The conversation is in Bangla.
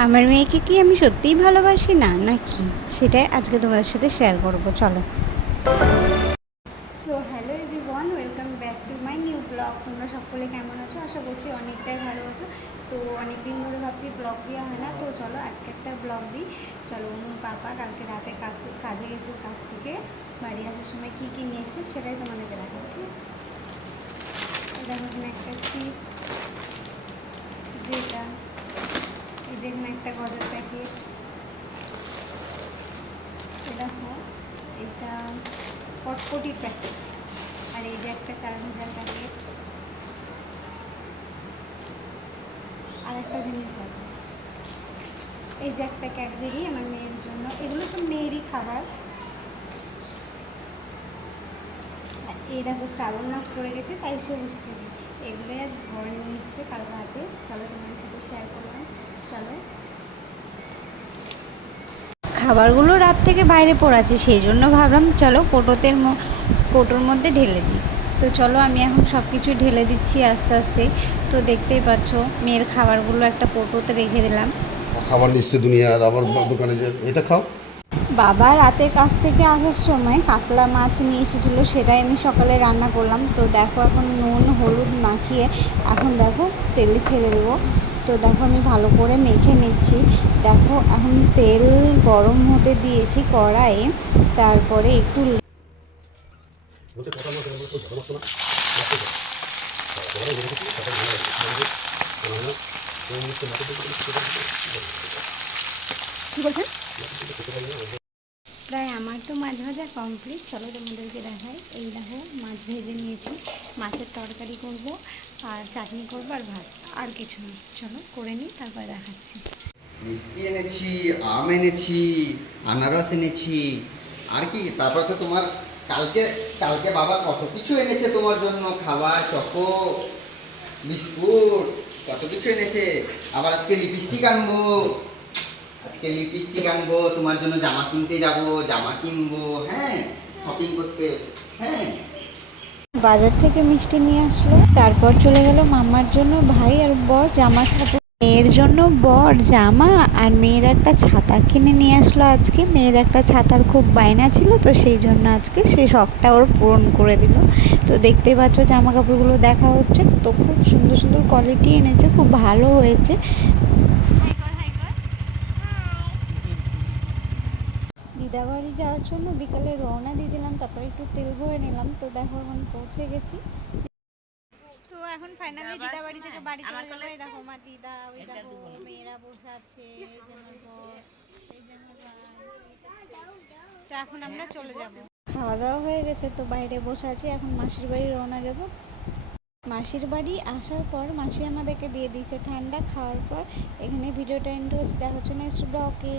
আমার মেয়েকে কি আমি সত্যিই ভালোবাসি না, নাকি? সেটাই আজকে তোমাদের সাথে শেয়ার করব, চলো। So hello everyone welcome back to my new blog তোমরা সকলে কেমন আছো? আশা করছি অনেকটাই ভালো আছো। তো অনেক দিন ধরে ভাবছি ব্লগ দেওয়া হয় না, তো চলো আজকে একটা ব্লগ দিই। চলো অনুর পাপা কালকে রাতে কাজ, কাজে গেছিল কাজ থেকে। বাড়ি আসার সময় কী কী নিয়ে এসছে সেটাই তোমাদেরকে দেখাবো, ঠিক আছে? দেখো একটা চিপস যেটা এই যে একটা গজার প্যাকেট। দেখো এটা পটপটির প্যাকেট। আর এই যে একটা চার ভাজার প্যাকেট। আর একটা জিনিস আছে এই যে একটা ক্যাডবেরি আমার মেয়ের জন্য। এগুলো সব মেয়েরই খাবার। এই দেখো, শ্রাবণ মাস পড়ে গেছে, তাই সে চিনি এগুলো আজ ঘরে নিয়ে এসছে কাল রাতে। চলো তোমাদের সাথে শেয়ার করলাম। চলো খাবারগুলো রাত থেকে বাইরে পড়াচ্ছে সেই জন্য ভাবলাম চলো কোটোতের কোটোর মধ্যে ঢেলে দিই। তো চলো আমি এখন সব কিছু ঢেলে দিচ্ছি আস্তে আস্তে। তো দেখতেই পাচ্ছ মেয়ের খাবারগুলো একটা কোটোতে রেখে দিলাম। খাবার নিচ্ছে দুনিয়ার আবার দোকানে যে এটা খাও। বাবা রাতের কাছ থেকে আসার সময় কাতলা মাছ নিয়ে এসেছিল সেটাই আমি সকালে রান্না করলাম। তো দেখো এখন নুন হলুদ মাখিয়ে এখন দেখো তেলে ছেড়ে দেবো। তো দেখো আমি ভালো করে মেখে নিচ্ছি। দেখো এখন তেল গরম হতে দিয়েছি কড়াইয়ে। তারপরে একটু কী বলছেন? প্রায় আমার তো মাছ ভাজা কমপ্লিট। চলো তোমাদেরকে দেখাই। এই দেখো, মাছ ভেজে নিয়েছি। মাছের তরকারি করব, আর চাটনি করব, আর ভাত। আর কিছু না। চলো, করে নিই, তারপর দেখাচ্ছি। মিষ্টি এনেছি, আম এনেছি, আনারস এনেছি। আর কি, তারপর তো তোমার কালকে কালকে বাবা কত কিছু এনেছে তোমার জন্য? খাবার, চকো, বিস্কুট, কত কিছু এনেছে। আবার আজকে লিপস্টিক আনব। আজকে লিপস্টিক আনব, তোমার জন্য জামা কিনতে যাব, জামা কিনবো হ্যাঁ? শপিং করতে হ্যাঁ? বাজার থেকে মিষ্টি নিয়ে আসলো, তারপর চলে গেল মামার জন্য ভাই আর বর জামা কাপড় মেয়ের জন্য বর জামা আর মেয়ের একটা ছাতা কিনে নিয়ে আসলো আজকে। মেয়ের একটা ছাতার খুব বায়না ছিল, তো সেই জন্য আজকে সেই শখটা ওর পূরণ করে দিল। তো দেখতে পাচ্ছ জামা কাপড়গুলো দেখা হচ্ছে, তো খুব সুন্দর সুন্দর কোয়ালিটি এনেছে, খুব ভালো হয়েছে। দিদাবাড়ি যাওয়ার জন্য বিকালে রওনা দিয়ে দিলাম তারপরে একটু তেল ভরে নিলাম তো দেখো এখন পৌঁছে গেছি। তো এখন ফাইনালি দিদা বাড়ি থেকে বাড়ি চলে যাব দেখো মা দিদা ওই দেখো মেয়েরা বসে আছে এই যে আমার বর, এই যে আমার ভাই। তো এখন আমরা চলে যাব। খাওয়া দাওয়া হয়ে গেছে তো বাইরে বসে আছি এখন মাসির বাড়ি রওনা যাব মাসির বাড়ি আসার পর মাসি আমাদেরকে দিয়ে দিয়েছে ঠান্ডা খাওয়ার পর এখানে ভিডিওটা এন্ড হচ্ছে দেখা হচ্ছে নেক্সট ব্লকে